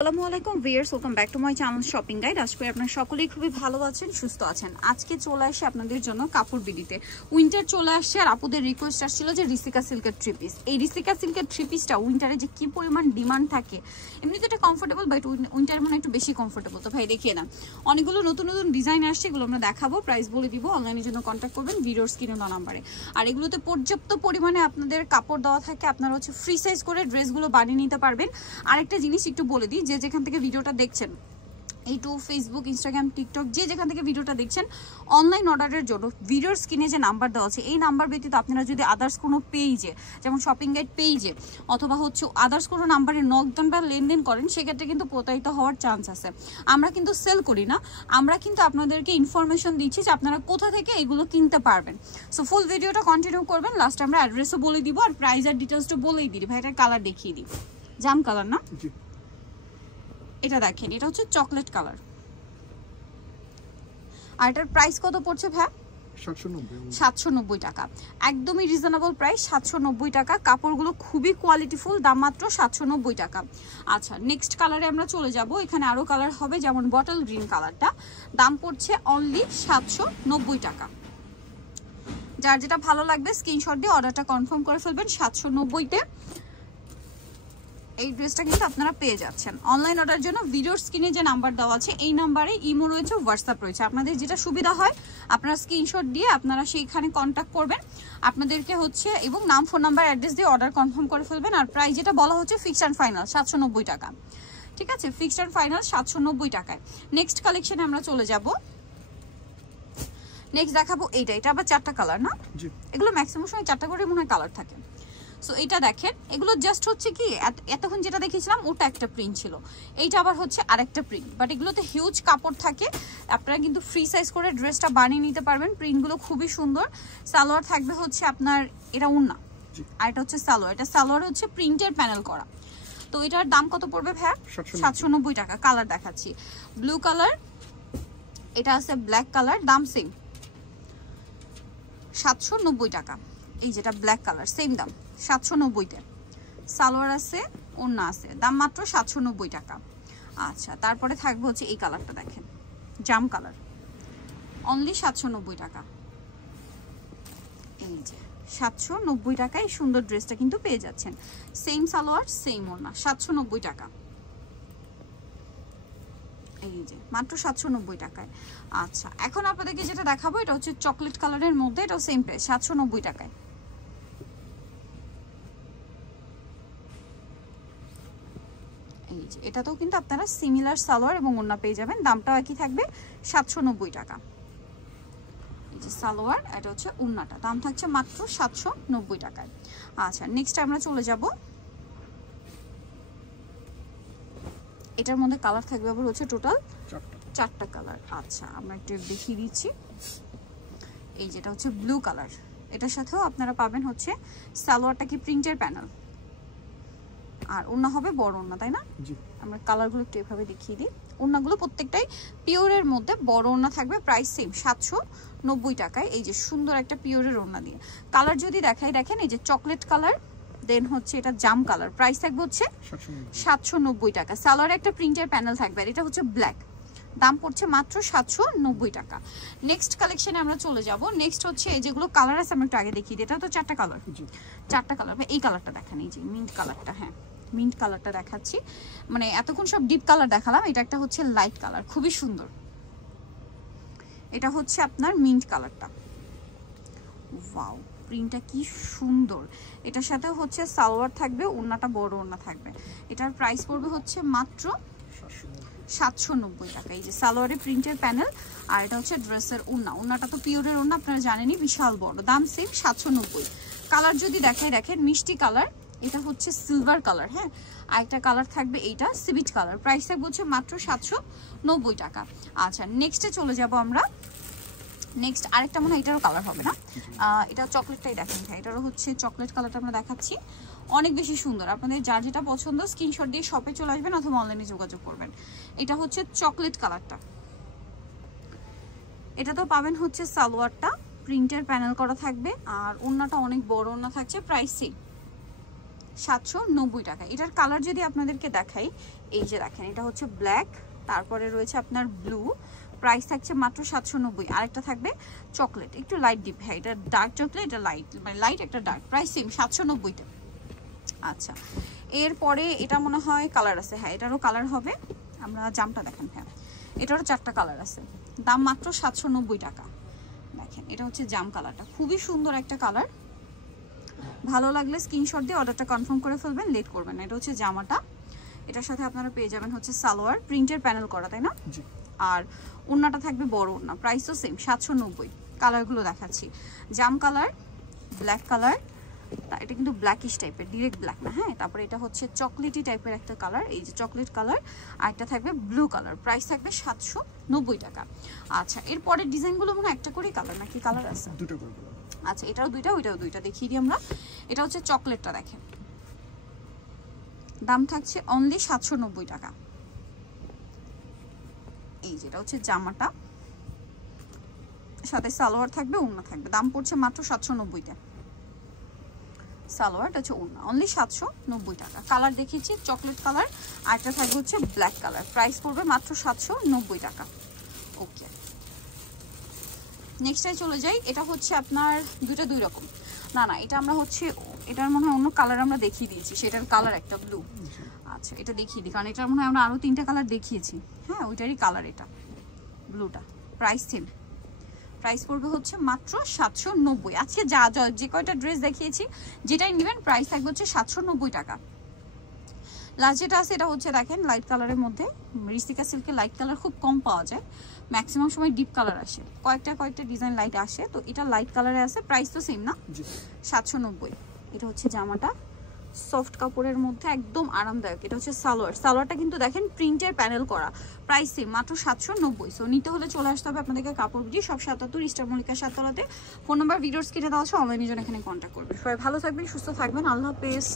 আসসালামু আলাইকুম viewers, welcome back to my channel shopping guide. আশা করি আপনারা সকলেই খুবই ভালো আছেন, সুস্থ আছেন। আজকে চলে আসে আপনাদের জন্য কাপড় বিডিতে উইন্টার চলে আসছে, আর আপুদের রিকোয়েস্ট আসছিল যে রিসিকা সিল্কের থ্রি পিস। এই রিসিকা সিল্কের থ্রি পিসটা উইন্টারে যে কি পরিমাণ ডিমান্ড থাকে, এমনিতে এটা কমফোর্টেবল, বাট উইন্টার মানে একটু বেশি কমফোর্টেবল। তো ভাই দেখিয়ে না, অনেকগুলো নতুন নতুন ডিজাইন আসছে, এগুলো আমরা দেখাবো, প্রাইস বলে দিব। অনলাইনের জন্য কন্ট্যাক্ট করবেন ভিডিওর স্ক্রিনে দেওয়া নাম্বারে। আর এগুলোতে পর্যাপ্ত পরিমাণে আপনাদের কাপড় দেওয়া থাকে, আপনারা হচ্ছে ফ্রি সাইজ করে ড্রেসগুলো বানিয়ে নিতে পারবেন। আরেকটা জিনিস একটু বলে দিই, যে যেখান থেকে ভিডিওটা দেখছেন, ইউটিউব, ফেসবুক, ইনস্টাগ্রাম, টিকটক, যে যেখান থেকে ভিডিওটা দেখছেন, অনলাইন অর্ডারের জন্য ভিডিওর স্ক্রিনে যে নাম্বার দেওয়া আছে, এই নাম্বার ব্যতীত আপনারা যদি আদার্স কোনো পেজে, যেমন শপিং গাইড পেজে অথবা হচ্ছে আদার্স কোনো নাম্বারে নকদান বা লেনদেন করেন, সেক্ষেত্রে কিন্তু প্রতারিত হওয়ার চান্স আছে। আমরা কিন্তু সেল করি না, আমরা কিন্তু আপনাদেরকে ইনফরমেশন দিচ্ছি যে আপনারা কোথা থেকে এগুলো কিনতে পারবেন। সো ফুল ভিডিওটা কন্টিনিউ করবেন, লাস্টে আমরা অ্যাড্রেসও বলে দিব, আর প্রাইস আর ডিটেলসটা বলেই দিই। ভাই এটার কালার দেখিয়ে দিই, জাম কালার না, এটা দেখেন, এটা হচ্ছে চকলেট কালার। আর এটার প্রাইস কত পড়ছে ভাই? 790 টাকা, একদমই রিজনেবল প্রাইস, 790 টাকা। কাপড়গুলো খুবই কোয়ালিটিফুল, দাম মাত্র 790 টাকা। আচ্ছা, নেক্সট কালারে আমরা চলে যাব। এখানে আরো কালার হবে, যেমন বটল গ্রিন কালারটা, দাম পড়ছে অনলি 790 টাকা। যার যেটা ভালো লাগবে স্ক্রিনশট দিয়ে অর্ডারটা কনফার্ম করে ফেলবেন। 790-তে এই ড্রেসটা কিন্তু আপনারা পেয়ে যাচ্ছেন। অনলাইন অর্ডার জন্য ভিডিওর স্ক্রিনে যে নাম্বার দেওয়া আছে, এই নাম্বারে ইমো রয়েছে, হোয়াটসঅ্যাপ রয়েছে। আপনাদের যেটা সুবিধা হয় আপনারা স্ক্রিনশট দিয়ে আপনারা সেইখানে কন্ট্যাক্ট করবেন, আপনাদেরকে হচ্ছে, এবং নাম, ফোন নাম্বার, অ্যাড্রেস দিয়ে অর্ডার কনফার্ম করে ফেলবেন। আর প্রাইস যেটা বলা হচ্ছে ফিক্সড অ্যান্ড ফাইনাল 790 টাকা, ঠিক আছে? ফিক্সড অ্যান্ড ফাইনাল 790 টাকায়। নেক্সট কালেকশনে আমরা চলে যাব। নেক্সট দেখাবো এইটা, এটা আবার 4টা কালার না, এগুলো ম্যাক্সিমাম সময় 4টা করে মনে হয় কালার থাকে। সো এটা দেখেন, এগুলো জাস্ট হচ্ছে কি, এতক্ষণ যেটা দেখেছিলাম ওটা একটা প্রিন্ট ছিল, এইটা আবার হচ্ছে আরেকটা প্রিন্ট, বাট এগুলোতে হিউজ কাপড় থাকে, আপনারা কিন্তু ফ্রি সাইজ করে ড্রেসটা বানিয়ে নিতে পারবেন। প্রিন্টগুলো খুবই সুন্দর। সালোয়ার থাকবে হচ্ছে আপনার, এটা ওড়না, আর এটা হচ্ছে সালোয়ার। এটা সালোয়ার হচ্ছে প্রিন্টের প্যানেল করা। তো এটার দাম কত পড়বে ভাই? 790 টাকা। কালার দেখাচ্ছি, ব্লু কালার, এটা আছে ব্ল্যাক কালার, দাম সেম 790 টাকা। এই যেটা ব্ল্যাক কালার, সেম দাম 790-তে। সালোয়ার আছে, ওড়না আছে, দাম মাত্র 790 টাকা। আচ্ছা, তারপরে থাকবে হচ্ছে এই কালারটা, দেখেন জাম কালার, অনলি 790 টাকা। এই যে 790 টাকায় এই সুন্দর ড্রেসটা কিন্তু পেয়ে যাচ্ছেন। সেম সালোয়ার, সেম ওড়না, 790 টাকা। এই যে মাত্র 790 টাকায়। আচ্ছা, এখন আপনাদেরকে যেটা দেখাবো, এটা হচ্ছে চকলেট কালারের মধ্যে, এটাও সেম প্রাইস 790 টাকায়। এই যে এটাতেও কিন্তু আপনারা সিমিলার সালোয়ার এবং ওড়না পেয়ে যাবেন, দামটাও একই থাকবে 790 টাকা। এই যে সালোয়ার, এটা হচ্ছে ওড়নাটা, দাম থাকছে মাত্র 790 টাকায়। আচ্ছা, নেক্সট আমরা চলে যাব। এটার মধ্যে কালার থাকবে আবার হচ্ছে টোটাল 4টা কালার। আচ্ছা, আমরা একটু দেখিয়ে দিচ্ছি। এই যেটা হচ্ছে ব্লু কালার, এটার সাথেও আপনারা পাবেন হচ্ছে সালোয়ারটা কি প্রিন্টের প্যানেল, আর ওড়না হবে বড় ওড়না, তাই না? আমরা কালারগুলো একটু এভাবে দেখিয়ে দিই। ওড়নাগুলো প্রত্যেকটাই পিওরের মধ্যে বড় ওড়না থাকবে, প্রাইস সেম 790 টাকায়। এই যে সুন্দর একটা পিওরের ওড়না দিয়ে কালার যদি দেখাই, দেখেন এই যে চকলেট কালার, দেন হচ্ছে এটা জাম কালার, প্রাইস থাকবে হচ্ছে 790 টাকা। সালোয়ারে একটা প্রিন্টের প্যানেল থাকবে, আর এটা হচ্ছে ব্ল্যাক, দাম পড়ছে মাত্র 790 টাকা। নেক্সট কালেকশনে আমরা চলে যাব। নেক্সট হচ্ছে এই যেগুলো কালার আছে, আমরা একটু আগে দেখিয়ে দিই। এটা তো 4টা কালার, 4টা কালার। এই কালারটা দেখেন, এই যে মিন্ট কালারটা, হ্যাঁ মিন্ট কালারটা দেখাচ্ছি। মানে এতক্ষণ সব ডিপ কালার দেখালাম, এটা একটা হচ্ছে লাইট কালার, খুবই সুন্দর। এটা হচ্ছে আপনার মিন্ট কালারটা, ওয়াও প্রিন্টটা কি সুন্দর। এটার সাথে হচ্ছে সালোয়ার থাকবে, ওড়নাটা বড় ওড়না থাকবে। এটার প্রাইস পড়বে হচ্ছে মাত্র 790 টাকা। এই যে সালোয়ারে প্রিন্টের প্যানেল, আর এটা হচ্ছে ড্রেসের ওড়না। ওড়নাটা তো পিওরের ওড়না, আপনারা জানেনই, বিশাল বড়, দাম সেম 790। কালার যদি দেখাই, দেখেন মিষ্টি কালার, এটা হচ্ছে সিলভার কালার, হ্যাঁ, আর একটা কালার থাকবে এইটা সিভিট কালার, প্রাইস থাকবে হচ্ছে মাত্র 790 টাকা। আচ্ছা, নেক্সটে চলে যাব আমরা। নেক্সট আরেকটা মনে হয় এটারও কালার হবে না, এটা চকলেটটাই দেখেন, এটারও হচ্ছে চকলেট কালারটা আমরা দেখাচ্ছি, অনেক বেশি সুন্দর। আপনাদের যার যেটা পছন্দ স্ক্রিনশট দিয়ে শপে চলে আসবেন অথবা অনলাইনে যোগাযোগ করবেন। এটা হচ্ছে চকলেট কালারটা, এটা তো পাবেন হচ্ছে সালোয়ারটা প্রিন্টের প্যানেল করা থাকবে, আর ওড়নাটা অনেক বড় ওড়না থাকছে, প্রাইস সেম 790 টাকা। এটার কালার যদি আপনাদেরকে দেখাই, এই যে দেখেন এটা হচ্ছে ব্ল্যাক, তারপরে রয়েছে আপনার ব্লু, প্রাইস থাকছে মাত্র 790। আরেকটা থাকবে চকলেট, একটু লাইট ডিপ, হ্যাঁ এটা ডার্ক চকলেট, এটা লাইট, মানে লাইট একটা ডার্ক, প্রাইস সেম 790টা। আচ্ছা এরপরে এটা মনে হয় কালার আছে, হ্যাঁ এটারও কালার হবে, আমরা জামটা দেখেন, হ্যাঁ এটারও 4টা কালার আছে, দাম মাত্র 790 টাকা। দেখেন এটা হচ্ছে জাম কালারটা, খুবই সুন্দর একটা কালার, ভালো লাগলে স্ক্রিনশট দিয়ে অর্ডারটা কনফার্ম করে ফেলবেন, লেট করবেন না। এটা হচ্ছে জামাটা, এটার সাথে আপনারা পেয়ে যাবেন হচ্ছে সালোয়ার, প্রিন্টের প্যানেল করা, তাই না? আর ওড়নাটা থাকবে বড় ওড়না, প্রাইসও সেম 790। কালারগুলো দেখাচ্ছি, জাম কালার, ব্ল্যাক কালার, এটা কিন্তু ব্ল্যাকিশ টাইপের, ডিরেক্ট ব্ল্যাক না, হ্যাঁ। তারপরে এটা হচ্ছে চকলেটি টাইপের একটা কালার, এই যে চকলেট কালার, আর একটা থাকবে ব্লু কালার, প্রাইস থাকবে 790 টাকা। আচ্ছা এরপরের ডিজাইনগুলো মনে হয় একটা করে কালার, নাকি কালার আছে? দুটো করে। আচ্ছা এটাও দুইটা, ওইটাও দুইটা, দেখিয়ে দিই আমরা। এটা হচ্ছে চকলেটটা, দেখেন দাম থাকছে অনলি 790 টাকা। এই যেটা হচ্ছে জামাটা, সাথে সালোয়ার থাকবে, ওড়না থাকবে, দাম পড়ছে মাত্র 790 টাকা। সালোয়ারটা হচ্ছে ওড়না, অনলি 790 টাকা। কালার দেখিয়েছি চকলেট কালার, আর একটা থাকবে হচ্ছে ব্ল্যাক কালার, প্রাইস পড়বে মাত্র 790 টাকা। ওকে নেক্সটে চলে যাই, এটা হচ্ছে আপনার দুইটা দুই রকম, না না এটা আমরা হচ্ছে, এটার মনে হয় অন্য কালার আমরা দেখিয়ে দিয়েছি, সেটার কালার একটা ব্লু। আচ্ছা এটা দেখিয়ে দিই, কারণ এটার মনে হয় আমরা আরও 3টা কালার দেখিয়েছি, হ্যাঁ ওইটারই কালার এটা ব্লুটা, প্রাইস সেম, প্রাইস পড়বে হচ্ছে মাত্র 790। আজকে যা যে কয়টা ড্রেস দেখিয়েছি যেটাই নেবেন প্রাইস থাকবে হচ্ছে 790 টাকা। লাস্ট যেটা আছে এটা হচ্ছে দেখেন লাইট কালারের মধ্যে, রিসিকা সিল্কের লাইট কালার খুব কম পাওয়া যায়, ম্যাক্সিমাম সময় ডিপ কালার আসে, কয়েকটা ডিজাইন লাইট আসে, তো এটা লাইট কালারে আছে, প্রাইস তো সেম না, 790। এটা হচ্ছে জামাটা, সফট কাপড়ের মধ্যে একদম আরামদায়ক। এটা হচ্ছে সালোয়ার, সালোয়ারটা কিন্তু দেখেন প্রিন্টের প্যানেল করা, প্রাইস সেম মাত্র 790। সো নিতে হলে চলে আসতে হবে আপনাদেরকে কাপড় বিডি, সব 77 ইস্টার মল্লিকা 7 তলাতে। ফোন নাম্বার ভিডিওস কিনে দেওয়া আছে, অনলাইনের জন্য এখানে কন্ট্যাক্ট করবেন। সবাই ভালো থাকবেন, সুস্থ থাকবেন, আল্লাহ হাফেজ।